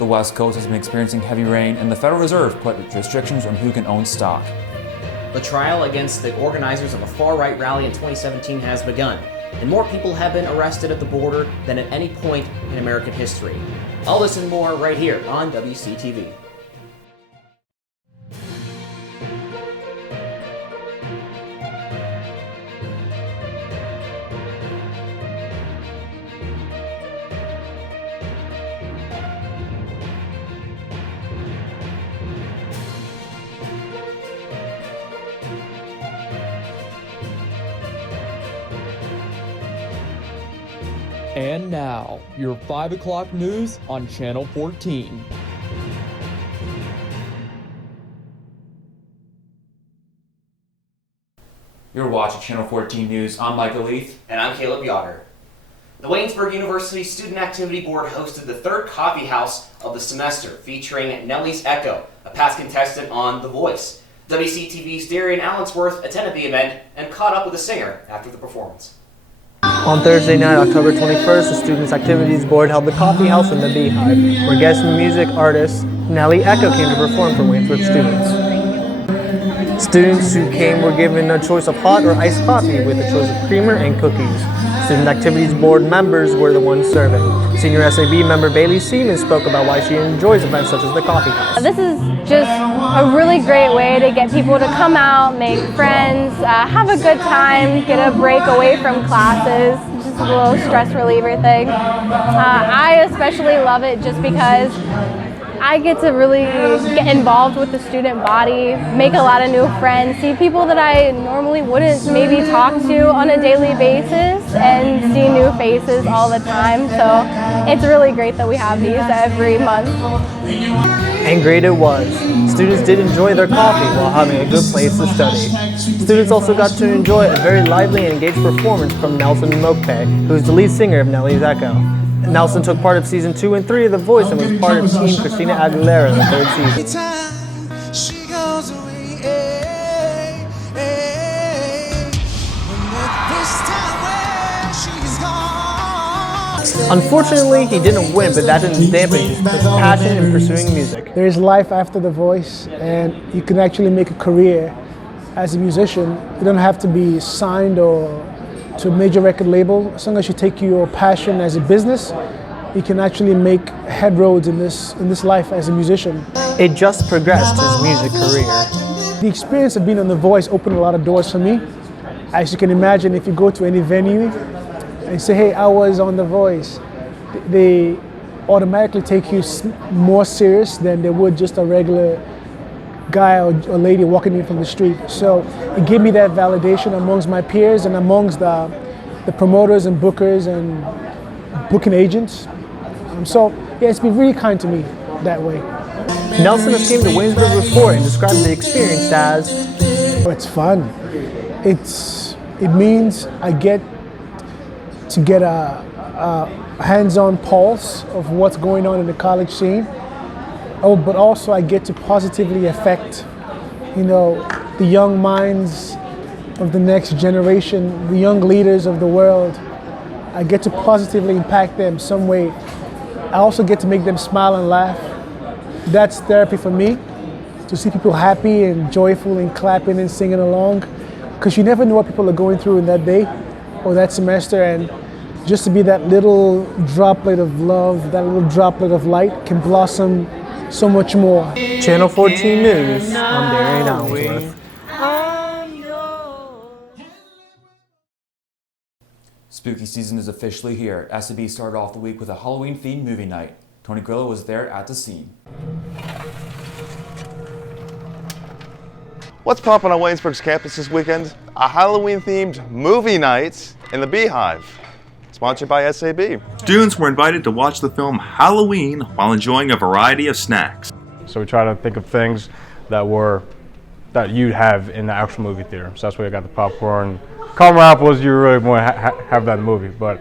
The West Coast has been experiencing heavy rain, and the Federal Reserve put restrictions on who can own stock. The trial against the organizers of a far-right rally in 2017 has begun, and more people have been arrested at the border than at any point in American history. All this and more right here on WCTV. And now, your 5 o'clock news on Channel 14. You're watching Channel 14 News. I'm Micah, Leith. And I'm Caleb Yauger. The Waynesburg University Student Activity Board hosted the third coffee house of the semester, featuring Nelly's Echo, a past contestant on The Voice. WCTV's Darrion Allensworth attended the event and caught up with the singer after the performance. On Thursday night, October 21st, the Students' Activities Board held the Coffee House in the Beehive, where guest music artist Nelly Echo came to perform for Waynesburg students. Students who came were given a choice of hot or iced coffee with a choice of creamer and cookies. Student Activities Board members were the ones serving. Senior SAB member Bailey Seaman spoke about why she enjoys events such as the Coffee House. This is just a really great way to get people to come out, make friends, have a good time, get a break away from classes, just a little stress reliever thing. I especially love it just because I get to really get involved with the student body, make a lot of new friends, see people that I normally wouldn't maybe talk to on a daily basis, and see new faces all the time. So it's really great that we have these every month. And great it was. Students did enjoy their coffee while having a good place to study. Students also got to enjoy a very lively and engaged performance from Nelson Mokpe, who is the lead singer of Nelly's Echo. Nelson took part of season 2 and 3 of The Voice and was part of Team Christina Aguilera in the third season. Unfortunately, he didn't win, but that didn't dampen his passion in pursuing music. There is life after The Voice, and you can actually make a career as a musician. You don't have to be signed or to a major record label. As long as you take your passion as a business, you can actually make headroads in this life as a musician. It just progressed his music career. The experience of being on The Voice opened a lot of doors for me. As you can imagine, if you go to any venue and say, hey, I was on The Voice, they automatically take you more serious than they would just a regular guy or lady walking in from the street. So it gave me that validation amongst my peers and amongst the promoters and bookers and booking agents. So yeah, it's been really kind to me that way. Nelson has came to Waynesburg before and described the experience as, it's fun. It means I get to get a hands-on pulse of what's going on in the college scene. Oh, but also I get to positively affect, the young minds of the next generation, the young leaders of the world. I get to positively impact them some way. I also get to make them smile and laugh. That's therapy for me, to see people happy and joyful and clapping and singing along, because you never know what people are going through in that day or that semester, and just to be that little droplet of love, that little droplet of light can blossom so much more. Channel 14 News, I'm Darrion Allensworth. Spooky season is officially here. SAB started off the week with a Halloween-themed movie night. Tony Grillo was there at the scene. What's popping on Waynesburg's campus this weekend? A Halloween-themed movie night in the Beehive. Sponsored by SAB. Students were invited to watch the film Halloween while enjoying a variety of snacks. So we try to think of things that you'd have in the actual movie theater. So that's why I got the popcorn. Caramel apples, you really want to have that in the movie, but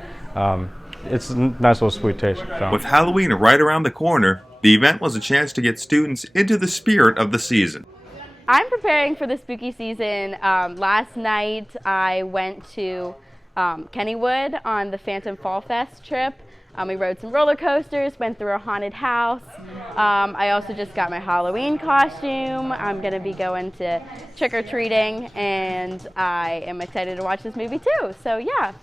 it's a nice little sweet taste. So. With Halloween right around the corner, the event was a chance to get students into the spirit of the season. I'm preparing for the spooky season. Last night I went to Kennywood on the Phantom Fall Fest trip. We rode some roller coasters, went through a haunted house. I also just got my Halloween costume. I'm going to be going to trick-or-treating, and I am excited to watch this movie too. So yeah.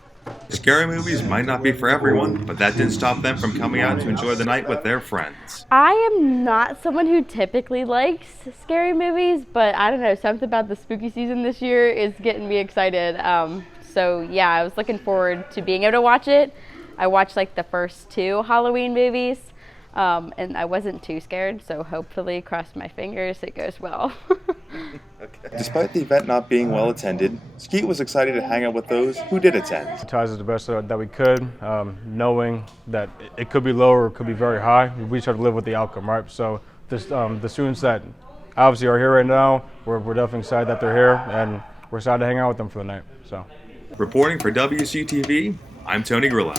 Scary movies might not be for everyone, but that didn't stop them from coming out to enjoy the night with their friends. I am not someone who typically likes scary movies, but I don't know, something about the spooky season this year is getting me excited. So yeah, I was looking forward to being able to watch it. I watched like the first 2 Halloween movies, and I wasn't too scared, so hopefully, cross my fingers, it goes well. Despite the event not being well attended, Skeet was excited to hang out with those who did attend. Ties is the best that we could, knowing that it could be low or it could be very high. We just have to live with the outcome, right? So this, the students that obviously are here right now, we're definitely excited that they're here, and we're excited to hang out with them for the night. So, reporting for WCTV, I'm Tony Grillo.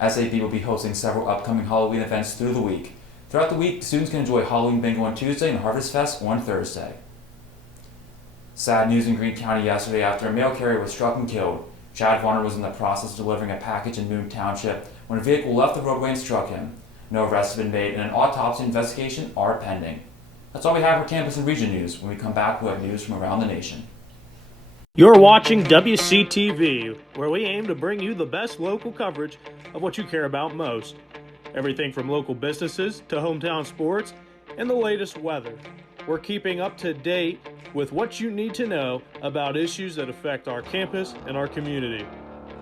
SAP will be hosting several upcoming Halloween events through the week. Throughout the week, students can enjoy Halloween Bingo on Tuesday and Harvest Fest on Thursday. Sad news in Greene County yesterday after a mail carrier was struck and killed. Chad Varner was in the process of delivering a package in Moon Township when a vehicle left the roadway and struck him. No arrests have been made and an autopsy investigation are pending. That's all we have for campus and region news. When we come back, we'll have news from around the nation. You're watching WCTV, where we aim to bring you the best local coverage of what you care about most. Everything from local businesses to hometown sports and the latest weather. We're keeping up to date with what you need to know about issues that affect our campus and our community.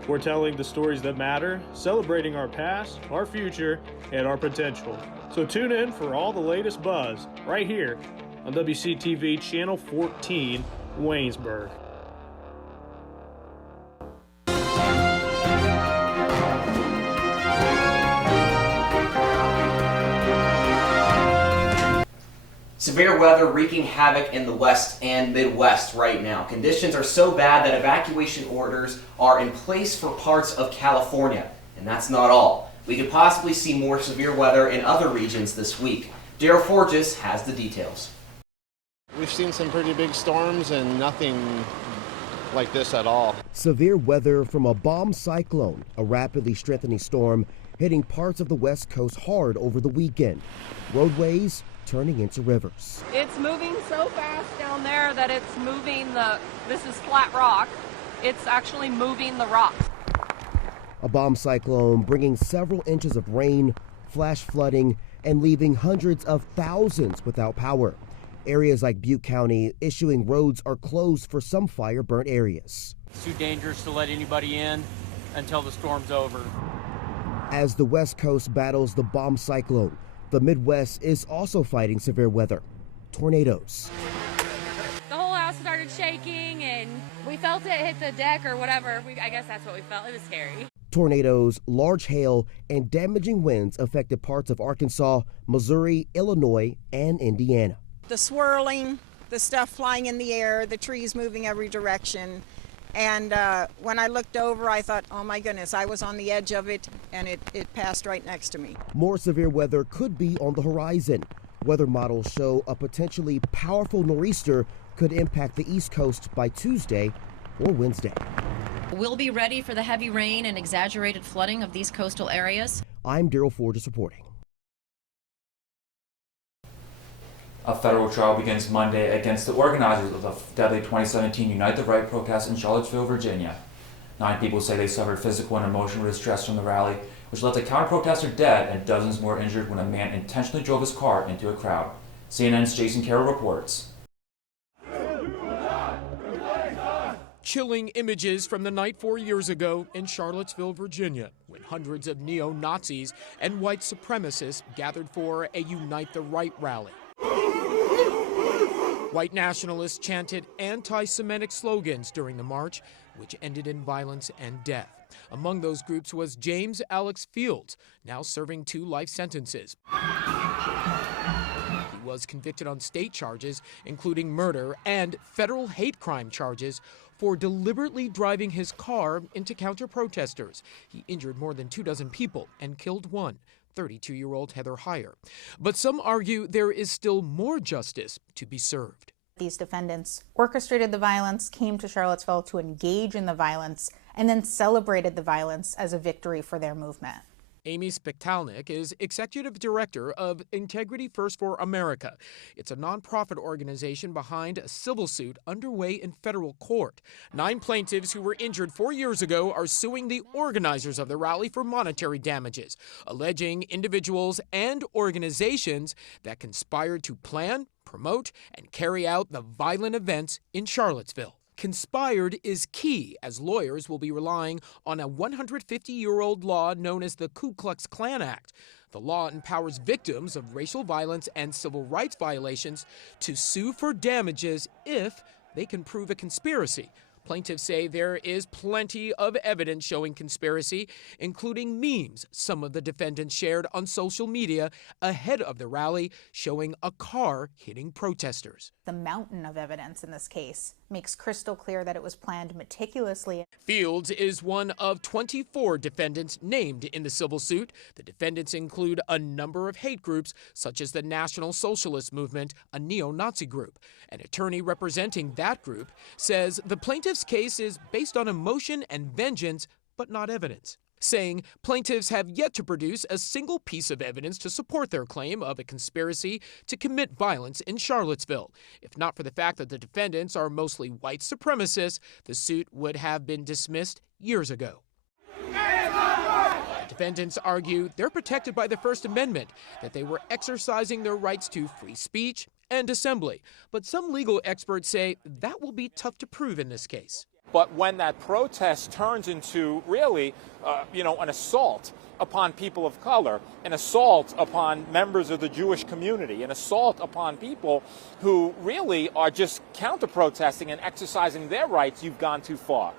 We're telling the stories that matter, celebrating our past, our future, and our potential. So tune in for all the latest buzz right here on WCTV Channel 14, Waynesburg. Severe weather wreaking havoc in the West and Midwest right now. Conditions are so bad that evacuation orders are in place for parts of California. And that's not all. We could possibly see more severe weather in other regions this week. Daryl Forges has the details. We've seen some pretty big storms and nothing like this at all. Severe weather from a bomb cyclone, a rapidly strengthening storm hitting parts of the West Coast hard over the weekend. Roadways turning into rivers. It's moving so fast down there that it's moving this is flat rock. It's actually moving the rocks. A bomb cyclone bringing several inches of rain, flash flooding, and leaving hundreds of thousands without power. Areas like Butte County issuing roads are closed for some fire-burnt areas. It's too dangerous to let anybody in until the storm's over. As the West Coast battles the bomb cyclone, the Midwest is also fighting severe weather. Tornadoes. The whole house started shaking and we felt it hit the deck or whatever. I guess that's what we felt. It was scary. Tornadoes, large hail, and damaging winds affected parts of Arkansas, Missouri, Illinois, and Indiana. The swirling, the stuff flying in the air, the trees moving every direction. And when I looked over, I thought, oh my goodness, I was on the edge of it, and it passed right next to me. More severe weather could be on the horizon. Weather models show a potentially powerful nor'easter could impact the East Coast by Tuesday or Wednesday. We'll be ready for the heavy rain and exaggerated flooding of these coastal areas. I'm Daryl Forges reporting. A federal trial begins Monday against the organizers of the deadly 2017 Unite the Right protest in Charlottesville, Virginia. 9 people say they suffered physical and emotional distress from the rally, which left a counter-protester dead and dozens more injured when a man intentionally drove his car into a crowd. CNN's Jason Carroll reports. Chilling images from the night 4 years ago in Charlottesville, Virginia, when hundreds of neo-Nazis and white supremacists gathered for a Unite the Right rally. White nationalists chanted anti-Semitic slogans during the march, which ended in violence and death. Among those groups was James Alex Fields, now serving 2 life sentences. He was convicted on state charges, including murder and federal hate crime charges, for deliberately driving his car into counter-protesters. He injured more than 24 people and killed 1. 32-year-old Heather Heyer. But some argue there is still more justice to be served. These defendants orchestrated the violence, came to Charlottesville to engage in the violence, and then celebrated the violence as a victory for their movement. Amy Spiktalnik is executive director of Integrity First for America. It's a nonprofit organization behind a civil suit underway in federal court. 9 plaintiffs who were injured 4 years ago are suing the organizers of the rally for monetary damages, alleging individuals and organizations that conspired to plan, promote, and carry out the violent events in Charlottesville. Conspired is key, as lawyers will be relying on a 150-year-old law known as the Ku Klux Klan Act. The law empowers victims of racial violence and civil rights violations to sue for damages if they can prove a conspiracy. Plaintiffs say there is plenty of evidence showing conspiracy, including memes some of the defendants shared on social media ahead of the rally showing a car hitting protesters. The mountain of evidence in this case makes crystal clear that it was planned meticulously. Fields is one of 24 defendants named in the civil suit. The defendants include a number of hate groups, such as the National Socialist Movement, a neo-Nazi group. An attorney representing that group says the plaintiff's case is based on emotion and vengeance, but not evidence, saying plaintiffs have yet to produce a single piece of evidence to support their claim of a conspiracy to commit violence in Charlottesville. If not for the fact that the defendants are mostly white supremacists, the suit would have been dismissed years ago. The defendants argue they're protected by the First Amendment, that they were exercising their rights to free speech and assembly. But some legal experts say that will be tough to prove in this case. But when that protest turns into really, an assault upon people of color, an assault upon members of the Jewish community, an assault upon people who really are just counter-protesting and exercising their rights, you've gone too far.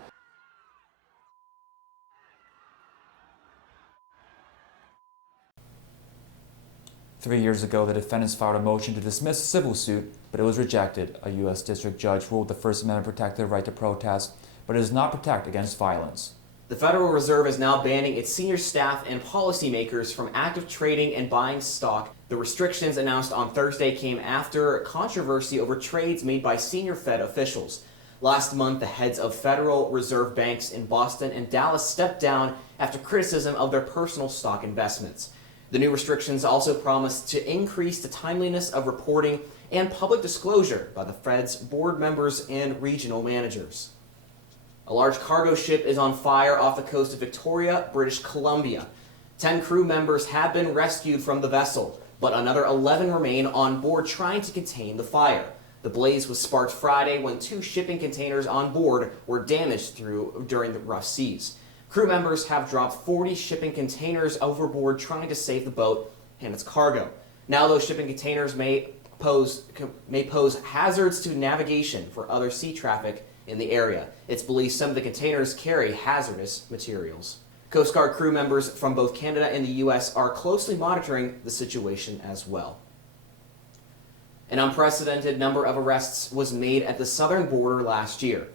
Three years ago, the defendants filed a motion to dismiss a civil suit, but it was rejected. A U.S. district judge ruled the First Amendment protected their right to protest, but it does not protect against violence. The Federal Reserve is now banning its senior staff and policymakers from active trading and buying stock. The restrictions announced on Thursday came after controversy over trades made by senior Fed officials. Last month, the heads of Federal Reserve banks in Boston and Dallas stepped down after criticism of their personal stock investments. The new restrictions also promise to increase the timeliness of reporting and public disclosure by the Fed's board members and regional managers. A large cargo ship is on fire off the coast of Victoria, British Columbia. 10 crew members have been rescued from the vessel, but another 11 remain on board trying to contain the fire. The blaze was sparked Friday when 2 shipping containers on board were damaged during the rough seas. Crew members have dropped 40 shipping containers overboard trying to save the boat and its cargo. Now those shipping containers may pose hazards to navigation for other sea traffic in the area. It's believed some of the containers carry hazardous materials. Coast Guard crew members from both Canada and the U.S. are closely monitoring the situation as well. An unprecedented number of arrests was made at the southern border last year.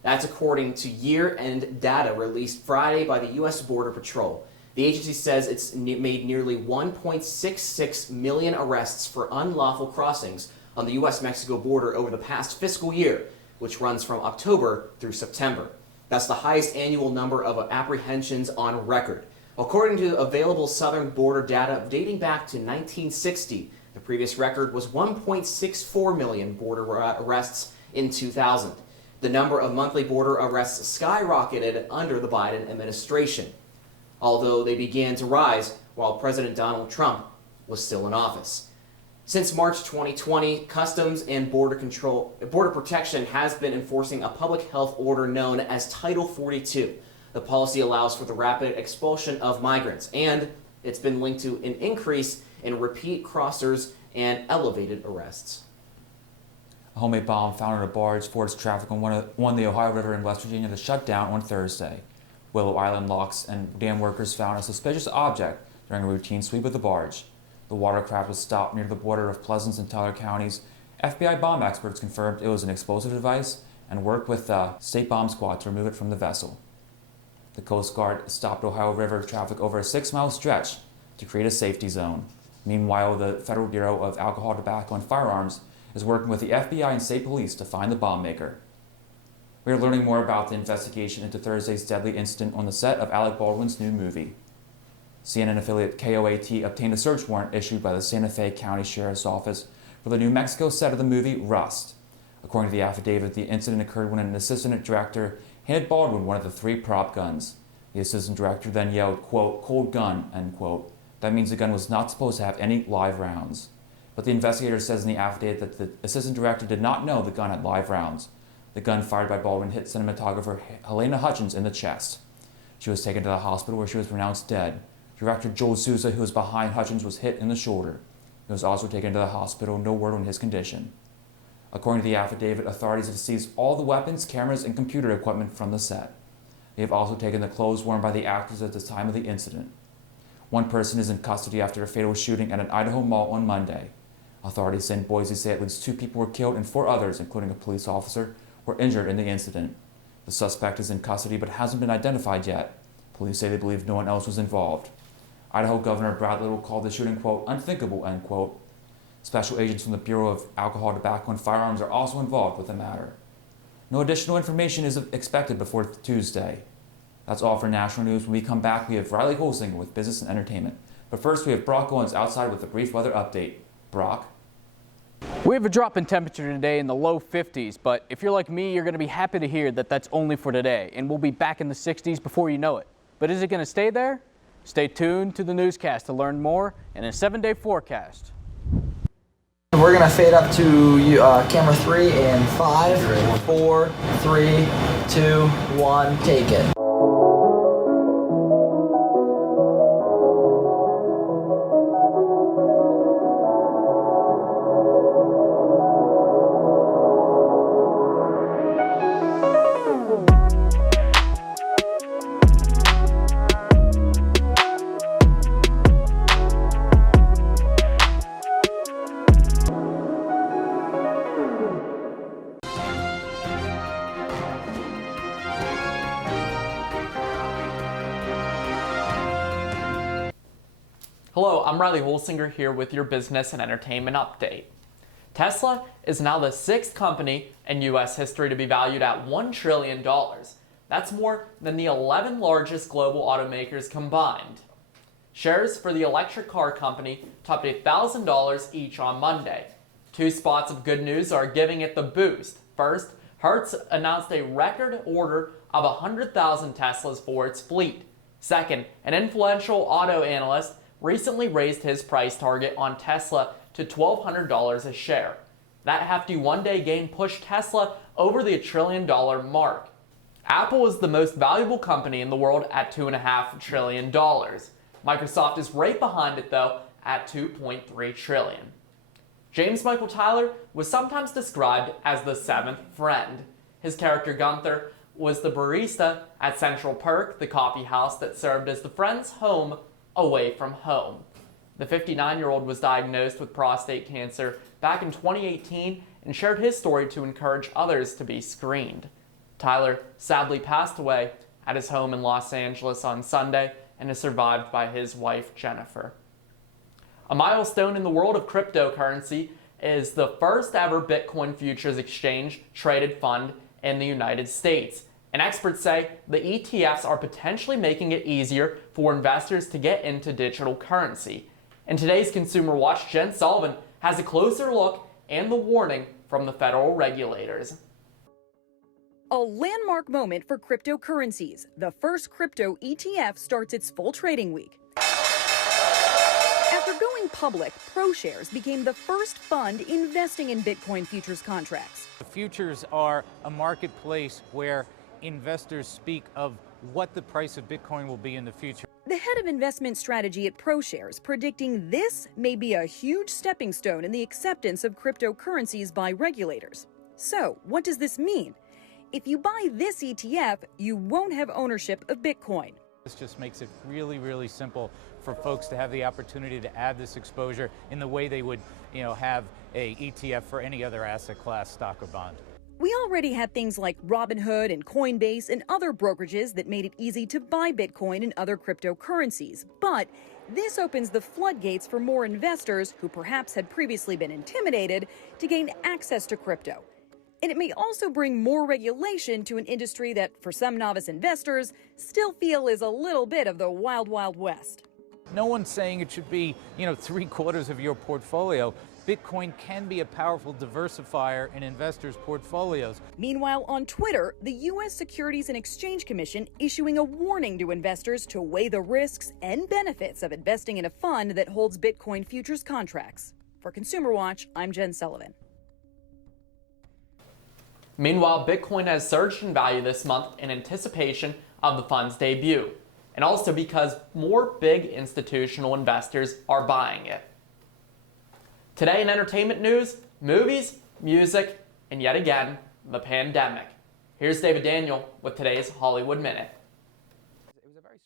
That's according to year-end data released Friday by the U.S. Border Patrol. The agency says it's made nearly 1.66 million arrests for unlawful crossings on the U.S.-Mexico border over the past fiscal year, which runs from October through September. That's the highest annual number of apprehensions on record. According to available southern border data dating back to 1960, the previous record was 1.64 million border arrests in 2000. The number of monthly border arrests skyrocketed under the Biden administration, although they began to rise while President Donald Trump was still in office. Since March 2020, Customs and Border Protection has been enforcing a public health order known as Title 42. The policy allows for the rapid expulsion of migrants, and it's been linked to an increase in repeat crossers and elevated arrests. A homemade bomb found on a barge forced traffic on the Ohio River in West Virginia to shut down on Thursday. Willow Island locks and dam workers found a suspicious object during a routine sweep of the barge. The watercraft was stopped near the border of Pleasants and Tyler counties. FBI bomb experts confirmed it was an explosive device and worked with the state bomb squad to remove it from the vessel. The Coast Guard stopped Ohio River traffic over a 6-mile stretch to create a safety zone. Meanwhile, the Federal Bureau of Alcohol, Tobacco, and Firearms is working with the FBI and state police to find the bomb maker. We are learning more about the investigation into Thursday's deadly incident on the set of Alec Baldwin's new movie. CNN affiliate KOAT obtained a search warrant issued by the Santa Fe County Sheriff's Office for the New Mexico set of the movie Rust. According to the affidavit, the incident occurred when an assistant director handed Baldwin one of the 3 prop guns. The assistant director then yelled, quote, "cold gun," end quote. That means the gun was not supposed to have any live rounds. But the investigator says in the affidavit that the assistant director did not know the gun had live rounds. The gun fired by Baldwin hit cinematographer Helena Hutchins in the chest. She was taken to the hospital where she was pronounced dead. Director Joel Souza, who was behind Hutchins, was hit in the shoulder. He was also taken to the hospital, no word on his condition. According to the affidavit, authorities have seized all the weapons, cameras, and computer equipment from the set. They have also taken the clothes worn by the actors at the time of the incident. One person is in custody after a fatal shooting at an Idaho mall on Monday. Authorities in Boise say at least 2 people were killed and 4 others, including a police officer, were injured in the incident. The suspect is in custody but hasn't been identified yet. Police say they believe no one else was involved. Idaho Governor Brad Little called the shooting, quote, "unthinkable," end quote. Special agents from the Bureau of Alcohol, Tobacco, and Firearms are also involved with the matter. No additional information is expected before Tuesday. That's all for national news. When we come back, we have Riley Holsinger with business and entertainment. But first, we have Brock Owens outside with a brief weather update. Brock? We have a drop in temperature today in the low 50s, but if you're like me, you're going to be happy to hear that that's only for today, and we'll be back in the 60s before you know it. But is it going to stay there? Stay tuned to the newscast to learn more and a 7-day forecast. We're going to fade up to camera 3 in 5, 4, 3, 2, 1, take it. Hello, I'm Riley Holsinger here with your business and entertainment update. Tesla is now the 6th company in U.S. history to be valued at $1 trillion. That's more than the 11 largest global automakers combined. Shares for the electric car company topped $1,000 each on Monday. 2 spots of good news are giving it the boost. First, Hertz announced a record order of 100,000 Teslas for its fleet. Second, an influential auto analyst recently raised his price target on Tesla to $1,200 a share. That hefty one-day gain pushed Tesla over the $1 trillion mark. Apple is the most valuable company in the world at $2.5 trillion. Microsoft is right behind it, though, at $2.3 trillion. James Michael Tyler was sometimes described as the 7th friend. His character Gunther was the barista at Central Perk, the coffee house that served as the friend's home away from home. The 59-year-old was diagnosed with prostate cancer back in 2018 and shared his story to encourage others to be screened. Tyler sadly passed away at his home in Los Angeles on Sunday and is survived by his wife, Jennifer. A milestone in the world of cryptocurrency is the first ever Bitcoin futures exchange traded fund in the United States. And experts say the ETFs are potentially making it easier for investors to get into digital currency. In today's Consumer Watch, Jen Sullivan has a closer look and the warning from the federal regulators. A landmark moment for cryptocurrencies. The first crypto ETF starts its full trading week. After going public, ProShares became the first fund investing in Bitcoin futures contracts. The futures are a marketplace where investors speak of what the price of Bitcoin will be in the future. The head of investment strategy at ProShares predicting this may be a huge stepping stone in the acceptance of cryptocurrencies by regulators. So, what does this mean? If you buy this ETF, you won't have ownership of Bitcoin. This just makes it really, really simple for folks to have the opportunity to add this exposure in the way they would, have a ETF for any other asset class, stock or bond. We already had things like Robinhood and Coinbase and other brokerages that made it easy to buy Bitcoin and other cryptocurrencies. But this opens the floodgates for more investors who perhaps had previously been intimidated to gain access to crypto. And it may also bring more regulation to an industry that, for some novice investors, still feel is a little bit of the wild, wild west. No one's saying it should be, 3/4 of your portfolio. Bitcoin can be a powerful diversifier in investors' portfolios. Meanwhile, on Twitter, the U.S. Securities and Exchange Commission issuing a warning to investors to weigh the risks and benefits of investing in a fund that holds Bitcoin futures contracts. For Consumer Watch, I'm Jen Sullivan. Meanwhile, Bitcoin has surged in value this month in anticipation of the fund's debut, and also because more big institutional investors are buying it. Today in entertainment news, movies, music, and yet again, the pandemic. Here's David Daniel with today's Hollywood Minute.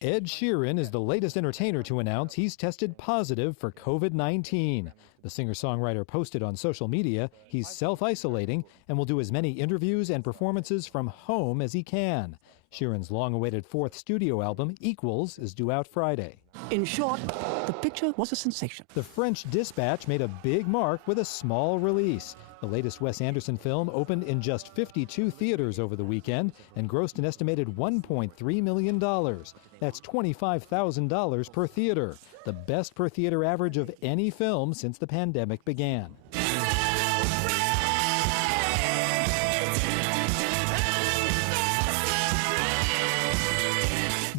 Ed Sheeran is the latest entertainer to announce he's tested positive for COVID-19. The singer-songwriter posted on social media he's self-isolating and will do as many interviews and performances from home as he can. Sheeran's long-awaited fourth studio album, Equals, is due out Friday. In short, the picture was a sensation. The French Dispatch made a big mark with a small release. The latest Wes Anderson film opened in just 52 theaters over the weekend and grossed an estimated $1.3 million. That's $25,000 per theater, the best per theater average of any film since the pandemic began.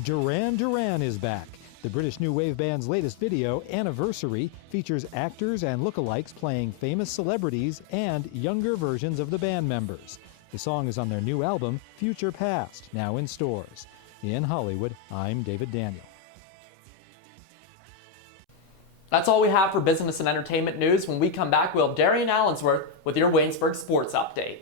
Duran Duran is back. The British new wave band's latest video, Anniversary, features actors and lookalikes playing famous celebrities and younger versions of the band members. The song is on their new album, Future Past, now in stores. In Hollywood, I'm David Daniel. That's all we have for business and entertainment news. When we come back, we'll have Darrion Allensworth with your Waynesburg Sports Update.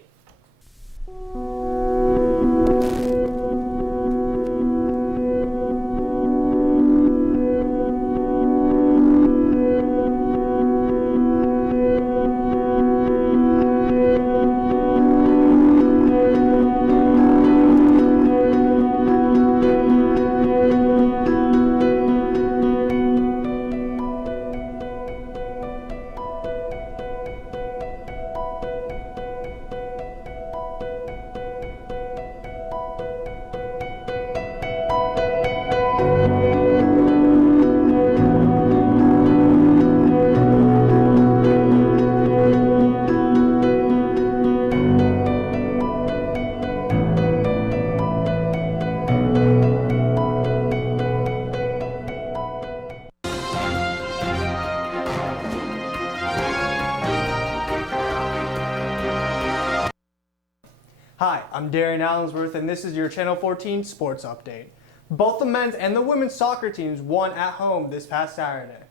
Hi, I'm Darrion Allensworth, and this is your Channel 14 Sports Update. Both the men's and the women's soccer teams won at home this past Saturday.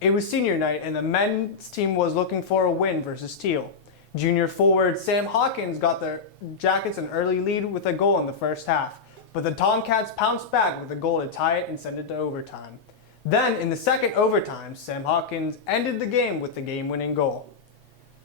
It was senior night, and the men's team was looking for a win versus Teal. Junior forward Sam Hawkins got the Jackets an early lead with a goal in the first half, but the Tomcats pounced back with a goal to tie it and send it to overtime. Then, in the second overtime, Sam Hawkins ended the game with the game-winning goal.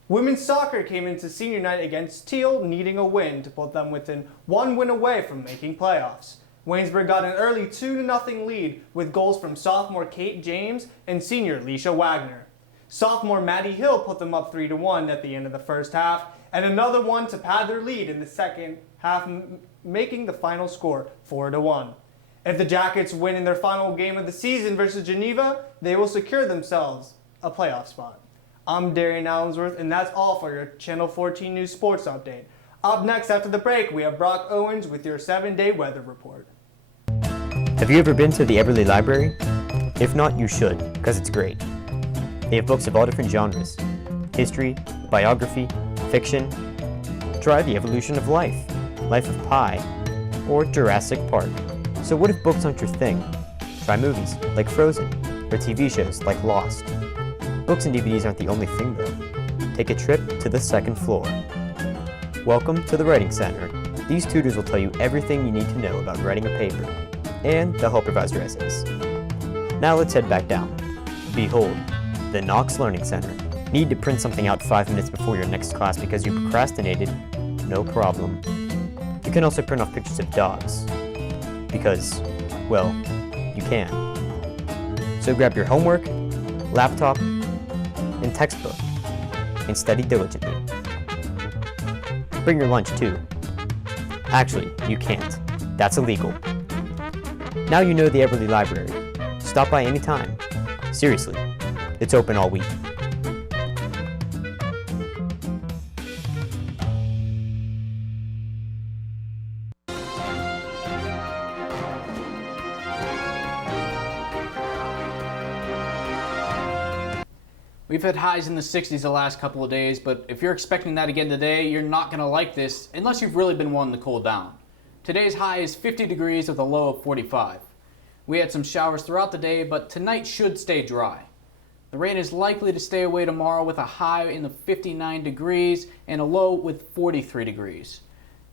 Women's soccer came into senior night against Teal, needing a win to put them within one win away from making playoffs. Waynesburg got an early 2-0 lead with goals from sophomore Kate James and senior Leisha Wagner. Sophomore Maddie Hill put them up 3-1 at the end of the first half, and another one to pad their lead in the second half, making the final score 4-1. If the Jackets win in their final game of the season versus Geneva, they will secure themselves a playoff spot. I'm Darrion Allensworth, and that's all for your Channel 14 News Sports Update. Up next after the break, we have Brock Owens with your 7-day weather report. Have you ever been to the Eberly Library? If not, you should, because it's great. They have books of all different genres: history, biography, fiction. Try The Evolution of Life, Life of Pi, or Jurassic Park. So what if books aren't your thing? Try movies, like Frozen, or TV shows, like Lost. Books and DVDs aren't the only thing, though. Take a trip to the second floor. Welcome to the Writing Center. These tutors will tell you everything you need to know about writing a paper, and they'll help revise your essays. Now let's head back down. Behold, the Knox Learning Center. Need to print something out 5 minutes before your next class because you procrastinated? No problem. You can also print off pictures of dogs. Because, well, you can. So grab your homework, laptop, and textbook, and study diligently. bring your lunch too. Actually, you can't. That's illegal. Now you know the Eberly Library. Stop by anytime. Seriously, it's open all week. We've had highs in the 60s the last couple of days, but if you're expecting that again today, you're not going to like this unless you've really been wanting to cool down. Today's high is 50 degrees with a low of 45. We had some showers throughout the day, but tonight should stay dry. The rain is likely to stay away tomorrow with a high in the 59 degrees and a low with 43 degrees.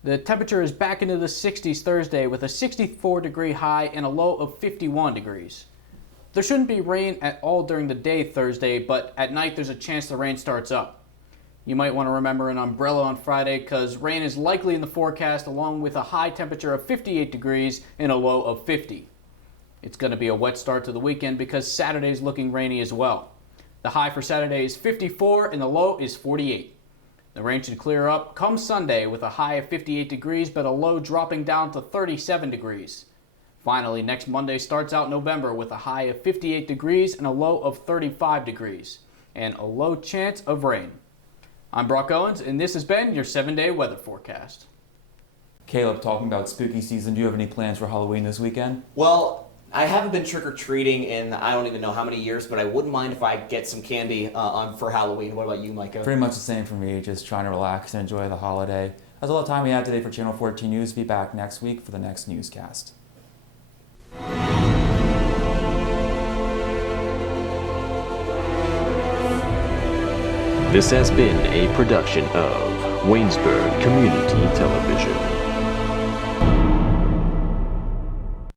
The temperature is back into the 60s Thursday with a 64 degree high and a low of 51 degrees. There shouldn't be rain at all during the day Thursday, but at night there's a chance the rain starts up. You might want to remember an umbrella on Friday because rain is likely in the forecast along with a high temperature of 58 degrees and a low of 50. It's going to be a wet start to the weekend because Saturday's looking rainy as well. The high for Saturday is 54 and the low is 48. The rain should clear up come Sunday with a high of 58 degrees but a low dropping down to 37 degrees. Finally, next Monday starts out November with a high of 58 degrees and a low of 35 degrees, and a low chance of rain. I'm Brock Owens, and this has been your 7-day weather forecast. Caleb, talking about spooky season, do you have any plans for Halloween this weekend? Well, I haven't been trick-or-treating in I don't even know how many years, but I wouldn't mind if I get some candy for Halloween. What about you, Micah? Pretty much the same for me, just trying to relax and enjoy the holiday. That's all the time we have today for Channel 14 News. Be back next week for the next newscast. This has been a production of Waynesburg Community Television.